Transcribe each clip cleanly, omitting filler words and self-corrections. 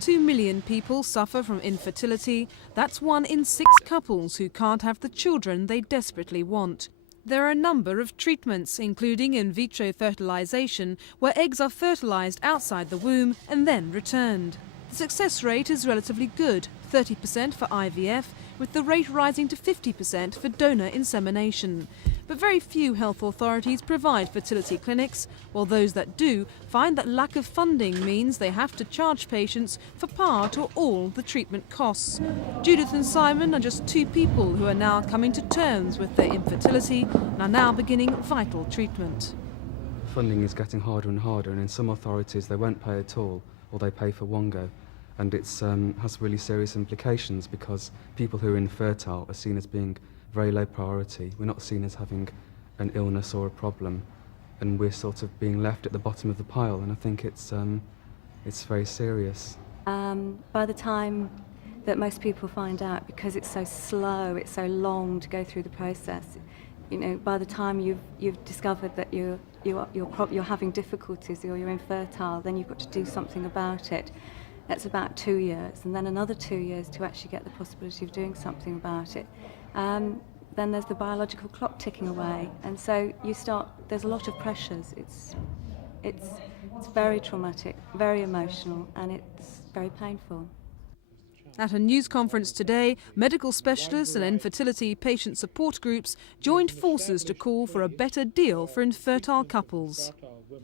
2 million people suffer from infertility. That's 1 in 6 couples who can't have the children they desperately want. There are a number of treatments, including in vitro fertilization, where eggs are fertilized outside the womb and then returned. The success rate is relatively good, 30% for IVF, with the rate rising to 50% for donor insemination. But very few health authorities provide fertility clinics, while those that do find that lack of funding means they have to charge patients for part or all the treatment costs. Judith and Simon are just 2 people who are now coming to terms with their infertility and are now beginning vital treatment. Funding is getting harder and harder, and in some authorities they won't pay at all, or they pay for one go. And it has really serious implications because people who are infertile are seen as being very low priority. We're not seen as having an illness or a problem, and we're sort of being left at the bottom of the pile, and I think it's very serious. By the time that most people find out, because it's so slow, it's so long to go through the process, you know, by the time you've discovered that you're having difficulties or you're infertile, then you've got to do something about it. That's about 2 years, and then another 2 years to actually get the possibility of doing something about it. Then there's the biological clock ticking away, and so there's a lot of pressures. It's very traumatic, very emotional, and it's very painful. At a news conference today, medical specialists and infertility patient support groups joined forces to call for a better deal for infertile couples.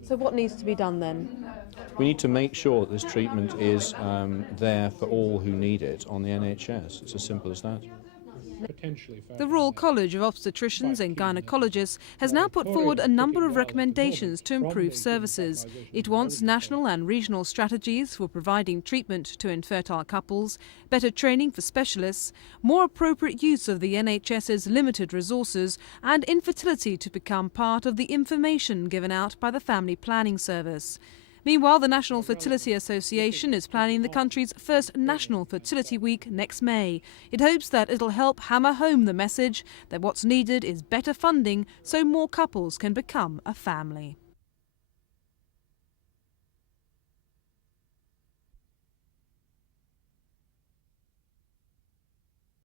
So what needs to be done then? We need to make sure that this treatment is there for all who need it on the NHS. It's as simple as that. The Royal College of Obstetricians and Gynecologists has now put forward a number of recommendations to improve services. It wants national and regional strategies for providing treatment to infertile couples, better training for specialists, more appropriate use of the NHS's limited resources, and infertility to become part of the information given out by the Family Planning Service. Meanwhile, the National Fertility Association is planning the country's first National Fertility Week next May. It hopes that it'll help hammer home the message that what's needed is better funding so more couples can become a family.